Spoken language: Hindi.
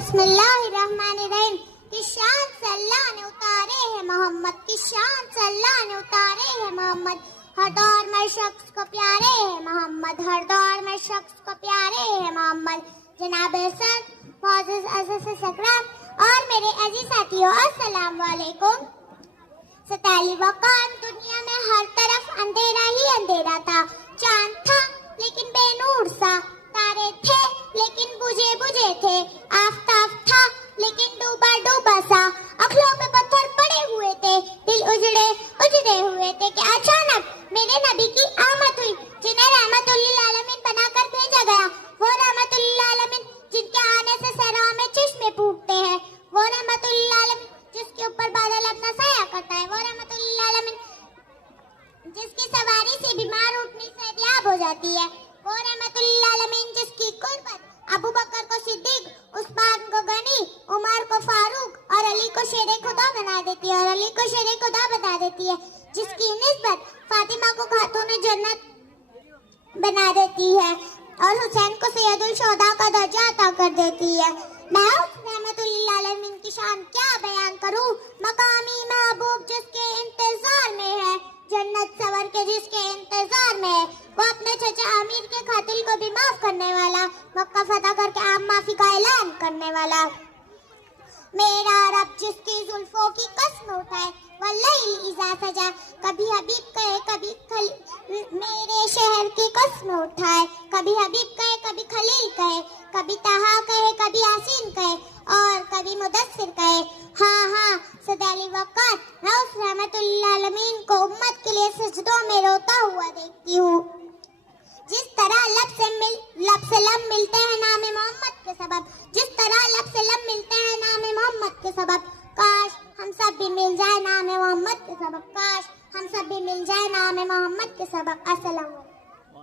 बिस्मिल्लाहिर्रहमानिर्रहीम। की शान से अल्लाह ने उतारे हैं मोहम्मद, की शान से अल्लाह ने उतारे हैं मोहम्मद। हर दौर में शख्स को प्यारे हैं मोहम्मद, हर दौर में शख्स को प्यारे हैं मोहम्मद। जनाब सर मोअज़्ज़ज़ अज़ीज़ सकराम और मेरे अजीज साथियों, अस्सलाम वालेकुम। सताली वक़ात दुनिया में हर तरफ अंधेरा ही अंधेरा था। चांद था लेकिन बेनूर सा, तारे थे लेकिन बुझे बुझे थे, आफताब था लेकिन डूबा डूबा सा। अखलों पे पत्थर पड़े हुए थे, दिल उजड़े उजड़े हुए थे कि अचानक मेरे नबी की आमद हुई, जिन्हें रहमतुल लिल आलमीन बनाकर भेजा गया। वो रहमतुल लिल आलमीन जिनके आने से सहराओं में चश्मे फूटते हैं, वो रहमतुल लिल आलमीन जिसके ऊपर बादल अपना साया करता है, वो रहमतुल लिल आलमीन जिसकी सवारी से बीमार उठने से सेहतियाब हो जाती है, वो रहमतुल लिल आलमीन जिसकी कुर्बत अबू बकर को सिद्दीक, उस्मान को गनी, उमर को फारूक और अली को शेरे खुदा बना देती है, और अली को शेरे खुदा बता देती है, जिसकी निस्बत फातिमा को खातून जन्नत बना देती है और हुसैन को सैयदुल शुहदा का दर्जा अता कर देती है। मैं उस रहमतुल लिल आलमीन की शान क्या बयान करूं, मकामी महबूब जिसके इंतजार में है, जन्नत सवर के जिसके इंतजार में है, वो अपने चचा आमिर के कातिल को भी माफ करने वाला, मक्का फतह करके आम माफी का ऐलान करने वाला। मेरा रब जिसकी जुल्फों की कसम उठाए, वल्लैल इज़ा सजा, कभी हबीब कहे कभी मेरे शहर की कसम उठाए, कभी हबीब कहे कभी खलील कहे, कभी तहा कहे कभी यासीन कहे और कभी मुदस्सिर कहे। हाँ हाँ, सदाली वक़ात मैं उस रहमतुल लिल आलमीन को उम्मत के लिए सजदों में रोता हुआ देखती हूँ। जिस तरह लब से लब मिलते हैं नाम मोहम्मद के सबब, जिस तरह लब से लब मिलते हैं नाम मोहम्मद के सबब, काश हम सब भी मिल जाए नाम मोहम्मद के सबब, काश हम सब भी मिल जाए नाम मोहम्मद के सबब। अस्सलाम वालेकुम।